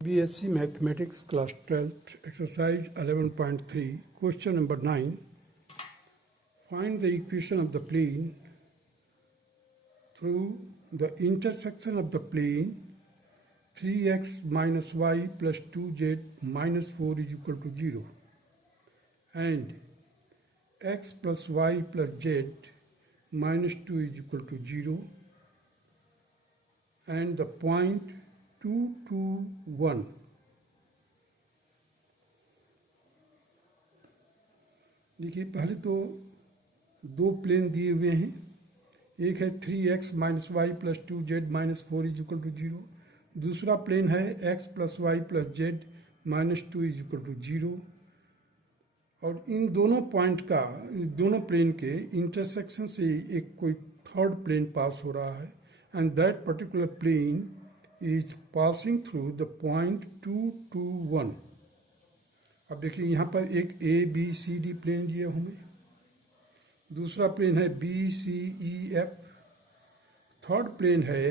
BSc Mathematics Class 12th Exercise 11.3 Question number 9. Find the equation of the plane through the intersection of the plane 3x minus y plus 2z minus 4 is equal to 0 and x plus y plus z minus 2 is equal to 0 and the point 2 to 1. देखिए पहले तो दो plane दिए हुए हैं, एक है 3x minus Y plus 2z minus 4 is equal to 0, दूसरा प्लेन है x plus Y plus Z minus 2 is equal to 0। और इन दोनों पॉइंट का, दोनों प्लेन के इंटरसेक्शन से एक कोई थर्ड प्लेन पास हो रहा है and that particular plane is passing through the point 2 to 1। अब देखिए यहाँ पर एक A B C D plane दिया हमें, दूसरा प्लेन है B C E F, third plane है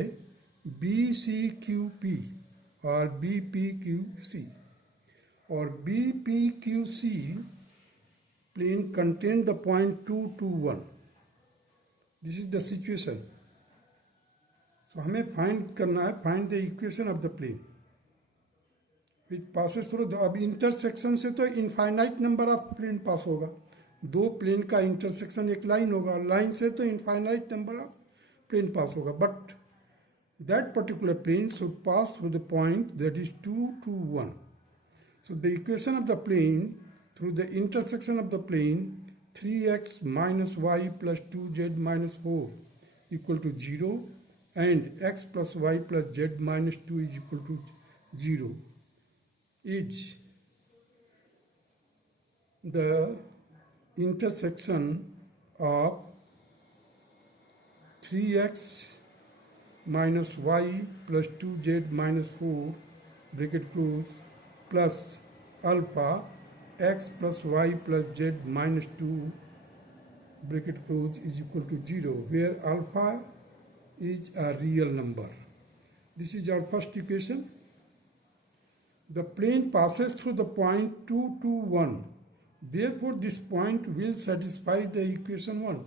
बी सी क्यू पी और बी पी क्यू सी। और B P Q C plane contain the point 2 to 1। This is the situation. तो हमें find करना है, find the equation of the plane which passes through. अब intersection से तो infinite number of plane pass होगा, दो प्लेन का इंटरसेक्शन एक लाइन होगा, लाइन से तो infinite number of plane pass होगा, but that particular plane should pass through the point that is 2 to 1। So the equation of the plane through the intersection of the plane 3x minus Y plus 2z minus 4 equal to 0 and x plus y plus z minus 2 is equal to 0 is the intersection of 3x minus y plus 2z minus 4 bracket close plus alpha x plus y plus z minus 2 bracket close is equal to 0, where alpha is a real number. This is our first equation. The plane passes through the point 2 to 1. Therefore, this point will satisfy the equation 1.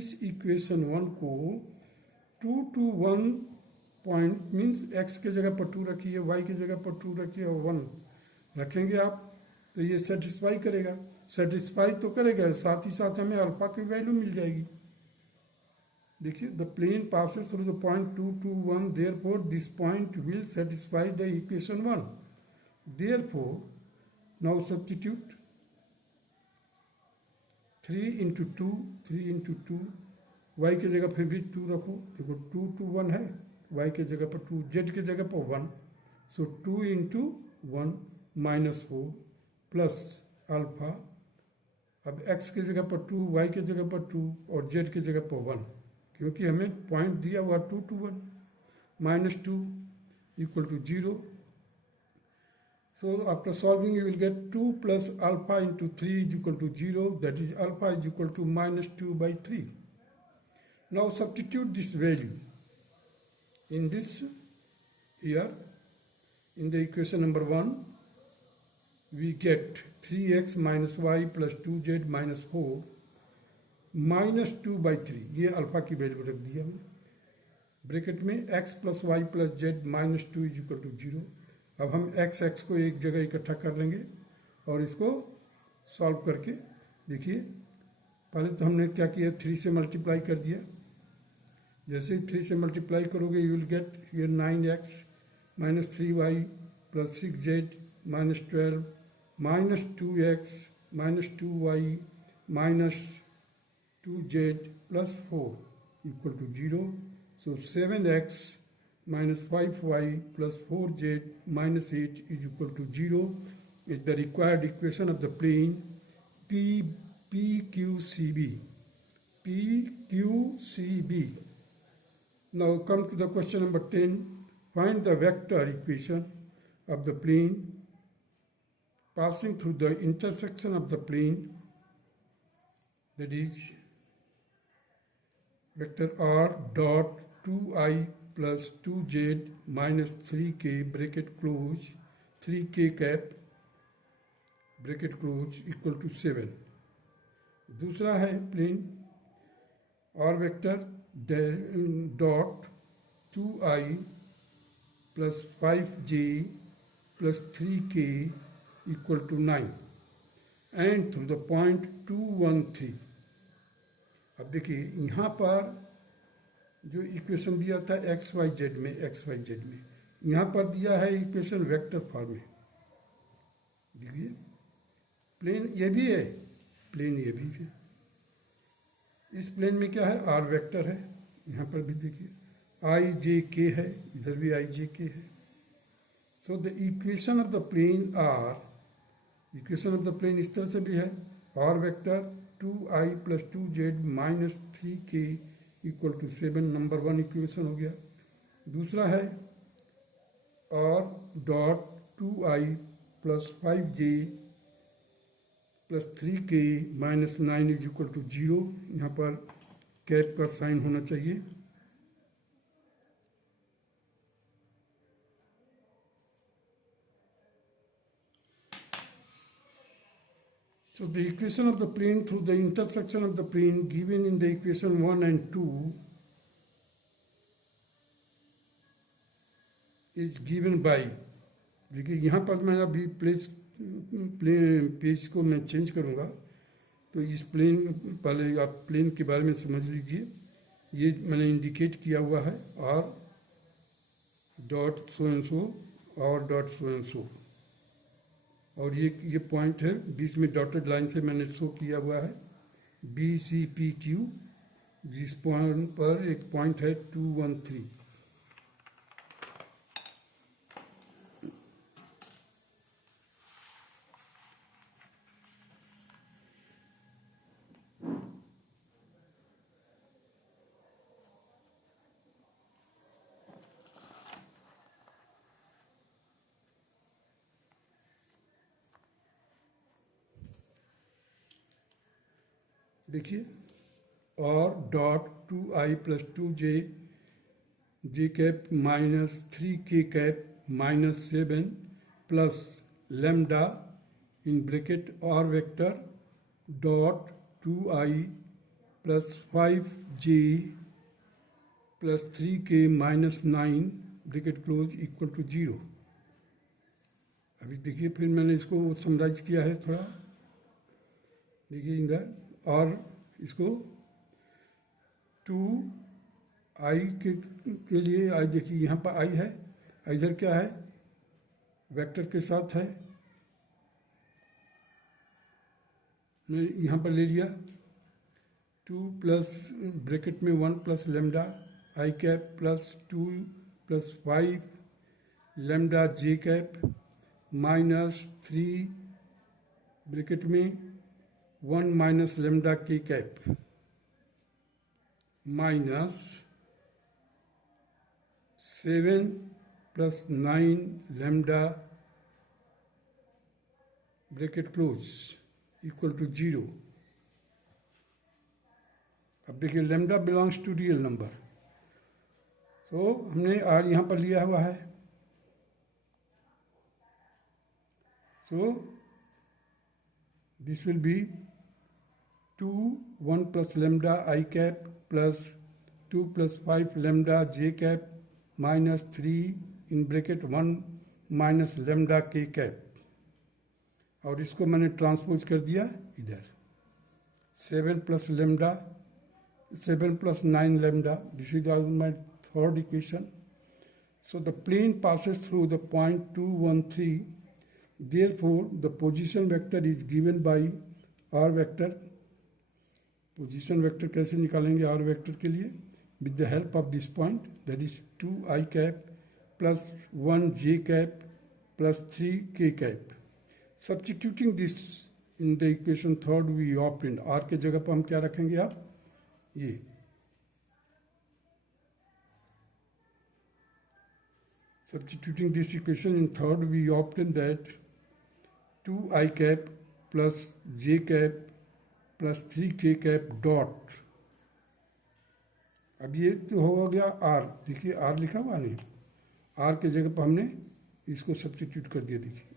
इस equation 1 को 2 to 1 point means x के जगह पर 2 रखिए, y की जगह पर 2 रखिए और 1 रखेंगे आप, तो ये सेटिस्फाई करेगा। सेटिस्फाई तो करेगा, साथ ही साथ हमें अल्फा की वैल्यू मिल जाएगी। देखिए, the plane passes through the point 2 to 1, therefore this point will satisfy the equation 1। Therefore now substitute 3 into 2, 3 into 2, y की जगह फिर भी 2 रखो, देखो 2 to 1 है, y की जगह पर 2, z की जगह पर 1, सो 2 into 1 minus 4 प्लस अल्फा। अब x की जगह पर 2, y की जगह पर 2 और z की जगह पर 1, क्योंकि हमें पॉइंट दिया हुआ 2 to 1 minus 2 equal to 0। So after solving you will get 2 plus alpha into 3 is equal to 0, that is alpha is equal to minus 2 by 3। Now substitute this value in this here in the equation number 1, we get 3x minus y plus 2z minus 4 minus 2 by 3, ये alpha की value रख दी हमने bracket में, x plus Y plus Z minus 2 is equal to 0। अब हम x को एक जगह इकट्ठा कर लेंगे और इसको सॉल्व करके देखिए। पहले तो हमने क्या किया, 3 से मल्टीप्लाई कर दिया। जैसे ही 3 से मल्टीप्लाई करोगे you will get here 9x minus 3y plus 6z minus 12 minus 2x minus 2y minus 2z plus 4 equal to 0. So 7x minus 5y plus 4z minus 8 is equal to 0 is the required equation of the plane PQCB. PQCB. Now come to the question number 10. Find the vector equation of the plane passing through the intersection of the plane, that is vector r dot 2i plus 2z minus 3k bracket close 3k cap bracket close equal to 7। दूसरा है plane R vector dot 2i plus 5j plus 3k equal to 9 and through the point 2 1 3। अब देखिए यहाँ पर जो equation दिया था x Y Z में, यहाँ पर दिया है इक्वेशन वेक्टर फॉर्म में। देखिए प्लेन ये भी है, प्लेन ये भी है। इस प्लेन में क्या है, आर वेक्टर है, यहाँ पर भी देखिए आई जे के है, इधर भी आई जे के है। So the equation of the plane R, equation of the plane इस तरह से भी है, R vector 2i plus 2z minus 3k equal to 7, number 1 equation हो गया। दूसरा है और dot 2i plus 5j plus 3k minus 9 is equal to 0। यहाँ पर कैप का साइन होना चाहिए। So the equation of the plane through the intersection of the plane given in the equation 1 and 2 is given by, देखिए यहाँ पर मैं अभी पेज को मैं चेंज करूँगा, तो इस प्लेन पहले आप प्लेन के बारे में समझ लीजिए। ये मैंने इंडिकेट किया हुआ है R dot so and so और डॉट सो एंड सो, और ये पॉइंट है बीच में डॉटेड लाइन से मैंने शो किया हुआ है बी सी पी क्यू, जिस पॉइंट पर एक पॉइंट है 2 1 3। देखिए और dot 2i plus 2j J cap minus 3k cap minus 7 plus lambda in bracket R vector dot 2i plus 5j plus 3k minus 9 bracket close equal to 0। अभी देखिए फिर मैंने इसको समराइज किया है थोड़ा, देखिए इधर और इसको 2i के लिए आई, देखिए यहाँ पर i है, इधर क्या है वेक्टर के साथ है, मैं यहाँ पर ले लिया 2 प्लस ब्रैकेट में 1 plus lambda I cap plus 2 plus 5 lambda J cap minus 3 bracket में 1 minus lambda K cap minus 7 plus 9 lambda bracket close equal to 0। अब देखिए lambda belongs to real number, तो हमने आर यहाँ पर लिया हुआ है, so this will be 2 1 plus lambda I cap plus 2 plus 5 lambda j cap minus 3 in bracket 1 minus lambda k cap, और इसको मैंने ट्रांसपोज कर दिया इधर 7 plus lambda 7 plus 9 lambda, this is my third equation. So the plane passes through the point 2 1 3, therefore the position vector is given by r vector। Position vector कैसे निकालेंगे R vector के लिए, with the help of this point that is 2i cap plus 1j cap plus 3k cap. Substituting this in the equation third we opt in, R के जगह पर हम क्या रखेंगे आप ये, substituting this equation in third we obtain that 2i cap plus j cap plus 3k cap dot, अब ये तो हो गया आर, देखिए आर लिखा हुआ नहीं, आर के जगह पर हमने इसको सब्स्टिट्यूट कर दिया, देखिए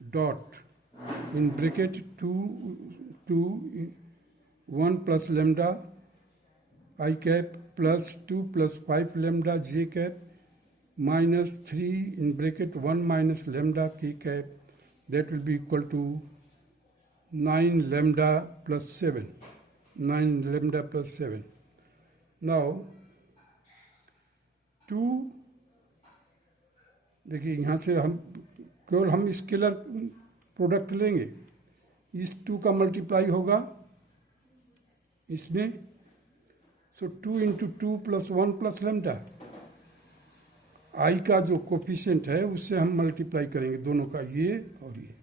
dot in bracket 1 plus lambda I cap plus 2 plus 5 lambda J cap minus 3 in bracket 1 minus lambda k cap, that will be equal to 9 lambda plus 7. 9 lambda plus 7. Now 2, देखिए यहाँ से हम केवल हम स्केलर प्रोडक्ट लेंगे, इस 2 का multiply होगा इसमें, सो 2 इंटू 2 प्लस 1 प्लस लेमडा, आई का जो कोफिशिएंट है उससे हम मल्टीप्लाई करेंगे दोनों का, ये और ये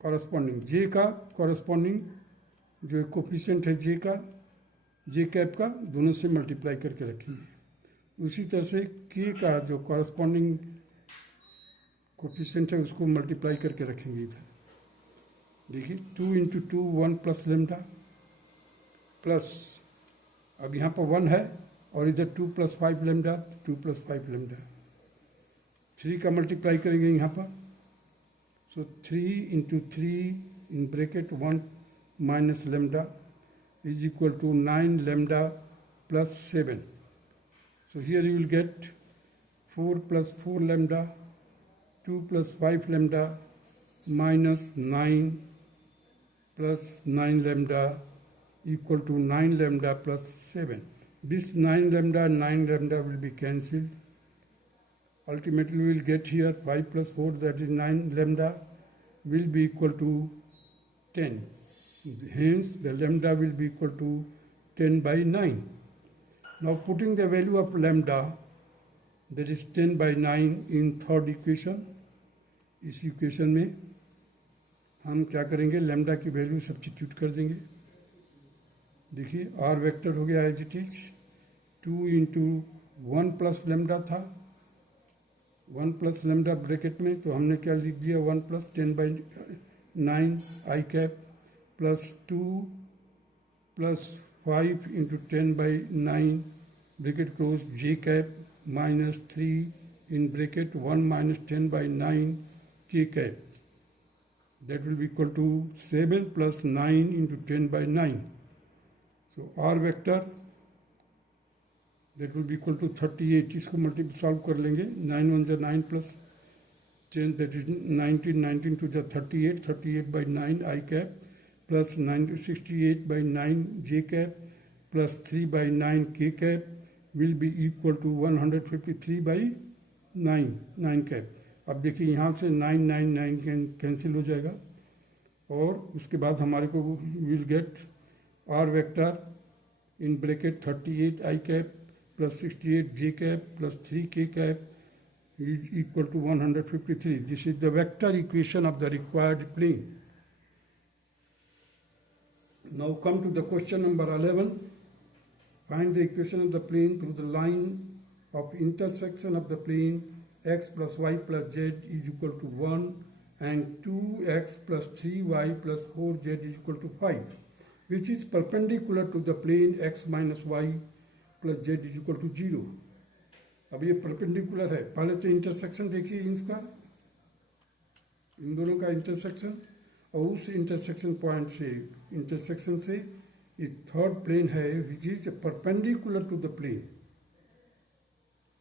कॉरस्पॉन्डिंग, जे का कॉरस्पॉन्डिंग जो कोफिशिएंट है जे का, जे कैप का, दोनों से मल्टीप्लाई करके रखेंगे। उसी तरह से के का जो कॉरस्पॉन्डिंग कोफिशिएंट है उसको मल्टीप्लाई करके रखेंगे इधर। देखिए 2 इंटू 2 1 प्लस लेमडा प्लस, अब यहाँ पर 1 है और इधर 2 प्लस 5 लेमडा, 2 प्लस 5 लेमडा, 3 का मल्टीप्लाई करेंगे यहाँ पर, so 3 into 3 in bracket 1 minus lambda is equal to 9 lambda plus 7. So here you will get 4 plus 4 lambda, 2 plus 5 lambda minus 9 plus 9 lambda equal to 9 lambda plus 7. This 9 lambda and 9 lambda will be cancelled. Ultimately we will get here 5 plus 4, that is 9 lambda will be equal to 10. Hence the lambda will be equal to 10 by 9. Now putting the value of lambda, that is 10 by 9 in third equation, इस equation में हम क्या करेंगे, lambda की value substitute कर देंगे। देखिए are vector हो गया as it is, 2 into 1 plus lambda था, 1 प्लस लैम्डा ब्रैकेट में, तो हमने क्या लिख दिया 1 plus 10 by 9 I cap plus 2 plus 5 into 10 by 9 bracket close j cap minus 3 in bracket 1 minus 10 by 9 k cap, that will be equal to 7 plus 9 into 10 by 9. So r vector that will be equal to 38. इसको multiple solve कर लेंगे, 9 1 जा 9 plus 10, that is 19, 19 to the 38, 38 by 9 I cap plus 68 by 9 j cap plus 3 by 9 k cap will be equal to 153 by 9 cap. अब देखिए यहाँ से 9 9 9 cancel हो जाएगा और उसके बाद हमारे को will get r vector in bracket 38 i cap plus 68 j cap plus 3 k cap is equal to 153. This is the vector equation of the required plane. Now come to the question number 11. Find the equation of the plane through the line of intersection of the plane x plus y plus z is equal to 1 and 2x plus 3y plus 4z is equal to 5, which is perpendicular to the plane x minus y plus z is equal to 0. अब ये perpendicular है, पहले तो intersection देखिए इसका, इन दोनों का intersection, और उस इंटरसेक्शन पॉइंट से, इंटरसेक्शन से ये थर्ड प्लेन है which is perpendicular to the plane,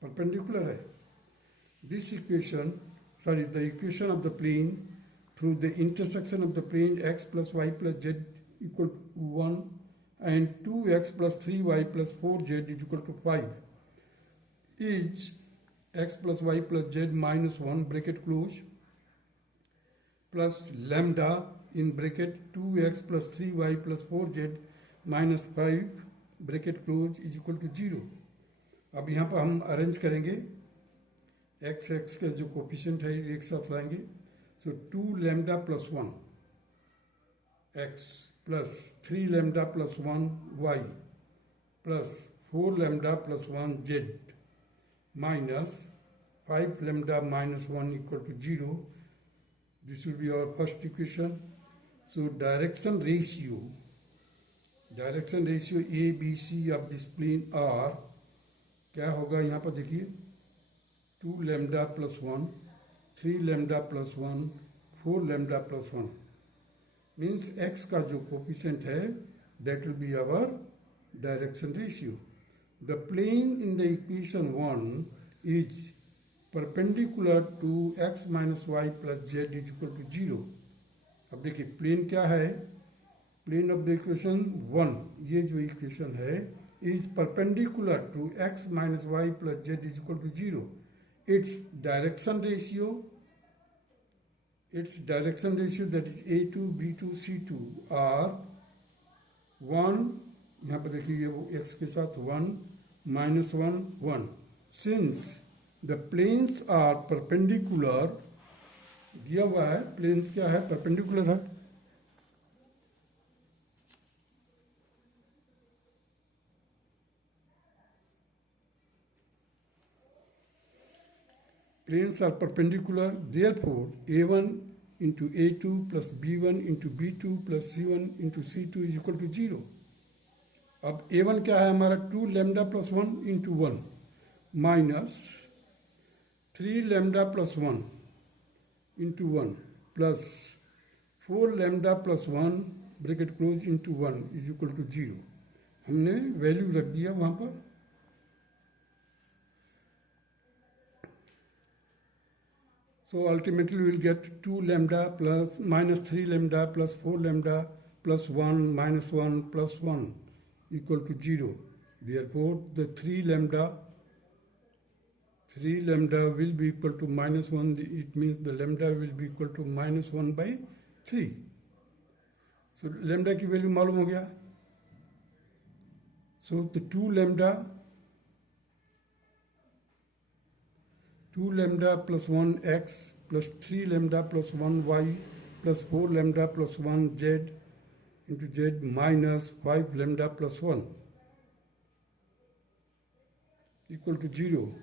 perpendicular है। This equation, sorry the equation of the plane through the intersection of the plane x plus Y plus Z equal to 1 and 2x plus 3y plus 4z is equal to 5 is x plus y plus z minus 1 bracket close plus lambda in bracket 2x plus 3y plus 4z minus 5 bracket close is equal to 0. अब यहाँ पर हम arrange करेंगे x x का जो coefficient है एक साथ लाएंगे, सो 2 lambda plus 1 x plus 3 lambda plus 1 y plus 4 lambda plus 1 z minus 5 lambda minus 1 equal to 0. This will be our first equation. So direction ratio A, B, C of this plane are क्या होगा, यहाँ पर देखिए 2 lambda plus 1, 3 lambda plus 1, 4 lambda plus 1. Means x का जो coefficient है, that will be our direction ratio. The plane in the equation 1 is perpendicular to x minus y plus z is equal to 0. अब देखिए plane क्या है, plane of the equation 1, ये जो equation है is perpendicular to x minus y plus z is equal to 0. Its direction ratio that is a2, b2, c2 are 1, यहाँ पर देखिए वो x के साथ 1, minus 1, 1. Since the planes are perpendicular, दिया हुआ है प्लेन्स क्या है, परपेंडिकुलर है, planes are perpendicular, therefore a1 into a2 plus b1 into b2 plus c1 into c2 is equal to 0. अब a1 क्या है हमारा 2 lambda plus 1 into 1 minus 3 lambda plus 1 into 1 plus 4 lambda plus 1 bracket close into 1 is equal to 0. हमने value रख दिया वहाँ पर. So ultimately we will get 2 lambda plus minus 3 lambda plus 4 lambda plus 1 minus 1 plus 1 equal to 0. Therefore the 3 lambda will be equal to minus 1. It means the lambda will be equal to minus 1 by 3. So lambda की value मालूम हो गया. So the 2 lambda plus 1 x plus 3 lambda plus 1 y plus 4 lambda plus 1 z into z minus 5 lambda plus 1 equal to 0.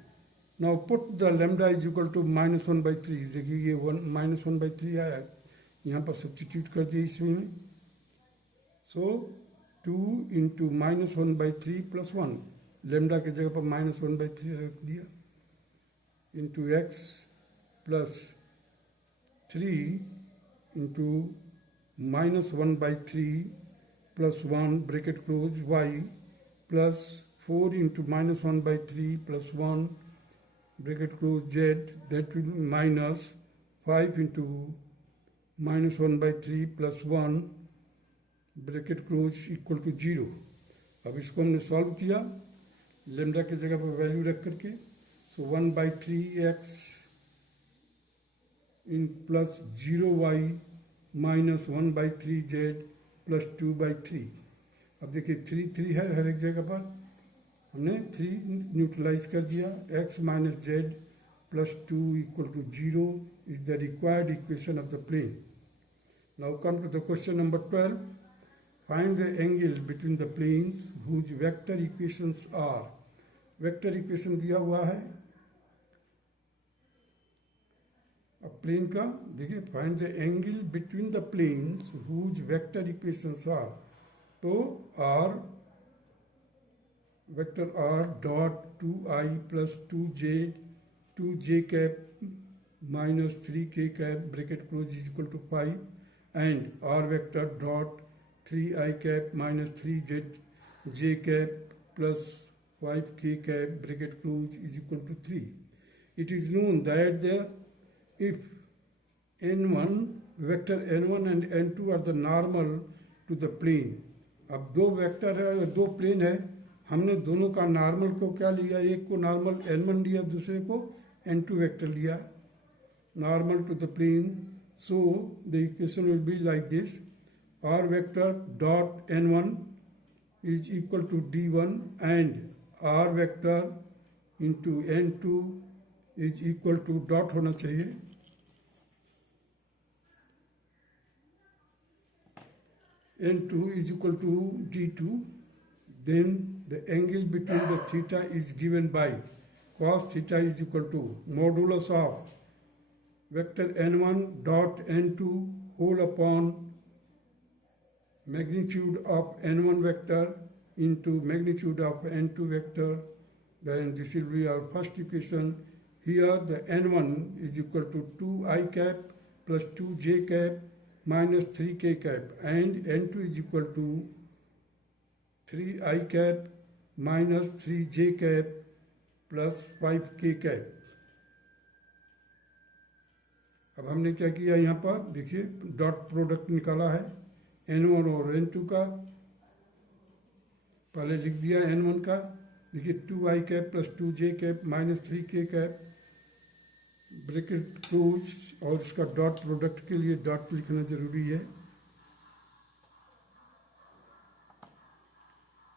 Now put the lambda is equal to minus 1 by 3. देखिए ये 1 minus 1 by 3 आया, यहाँ पर substitute कर दिए इसमें में. So 2 into minus 1 by 3 plus 1, lambda की जगह पर minus 1 by 3 रख दिया, into x plus 3 into minus 1 by 3 plus 1 bracket close y plus 4 into minus 1 by 3 plus 1 bracket close z, that will be minus 5 into minus 1 by 3 plus 1 bracket close equal to 0. अब इसको हमने solve किया lambda की जगह पर value रख करके. So 1 by 3x in plus 0y minus 1 by 3z plus 2 by 3. अब देखिए 3 है हर एक जगह पर, हमने 3 न्यूट्रलाइज कर दिया. x minus z plus 2 equal to 0 is the required equation of the plane. Now come to the question number 12. Find the angle between the planes whose vector equations are. Vector equation दिया हुआ है अब plane का. देखिए find the angle between the planes whose vector equations are. तो R vector R dot 2i plus 2j 2j cap minus 3k cap bracket close is equal to 5 and R vector dot 3i cap minus 3j j cap plus 5k cap bracket close is equal to 3. It is known that if n1 vector n1 and n2 are the normal to the plane. अब दो vector है, दो plane है, हमने दोनों का normal को क्या लिया, एक को नॉर्मल n1 लिया, दूसरे को n2 वेक्टर लिया, normal to the plane. So the equation will be like this. r vector dot n1 is equal to d1 and r vector into n2 is equal to dot होना चाहिए n2 is equal to d2. Then the angle between the theta is given by cos theta is equal to modulus of vector n1 dot n2 whole upon magnitude of n1 vector into magnitude of n2 vector. Then this will be our first equation. here the n1 is equal to 2i cap plus 2j cap minus 3k cap, and n2 is equal to 3i cap minus 3j cap plus 5k cap. अब हमने क्या किया, यहाँ पर देखिए dot product निकाला है n1 और n2 का. पहले लिख दिया n1 का, देखिए 2i cap plus 2j cap minus 3k cap bracket close, और इसका डॉट प्रोडक्ट के लिए डॉट लिखना जरूरी है.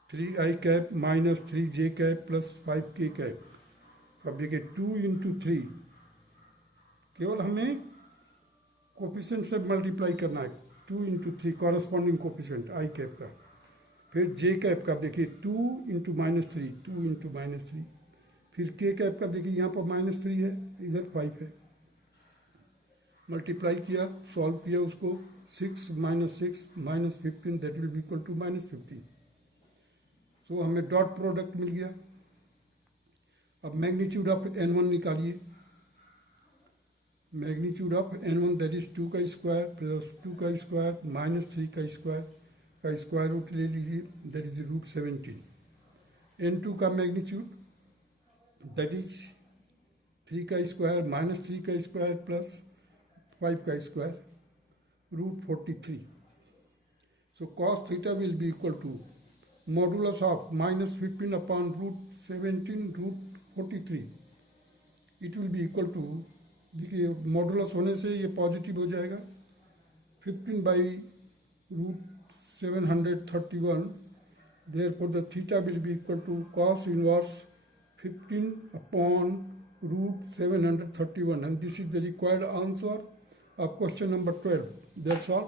3i cap minus 3j cap plus 5k cap. अब देखिए 2 इंटू 3, केवल हमें कोफिशिएंट से मल्टीप्लाई करना है. 2 इंटू 3 कॉरस्पॉन्डिंग कोफिशिएंट आई कैप का. फिर जे कैप का देखिए 2 इंटू माइनस 3, 2 इंटू माइनस 3. फिर के कैप का देखिए यहाँ पर माइनस 3 है, इधर 5 है. मल्टीप्लाई किया, सॉल्व किया उसको. 6 minus 15 that will be equal to minus 15. So हमें डॉट प्रोडक्ट मिल गया. अब मैग्नीट्यूड ऑफ n1 निकालिए. Magnitude of n1 that is 2 का स्क्वायर प्लस 2 का स्क्वायर माइनस 3 का स्क्वायर रूट ले लीजिए, दैट इज रूट 17. n2 का मैग्नीट्यूड दैट इज 3 का स्क्वायर माइनस 3 का स्क्वायर प्लस 5 का square root 43. So cos theta will be equal to modulus of minus 15 upon root 17 root 43. It will be equal to, देखिए modulus होने से ये positive हो जाएगा, 15 by root 731. Therefore the theta will be equal to cos inverse 15 upon root 731, and this is the required answer of question number 12. That's all.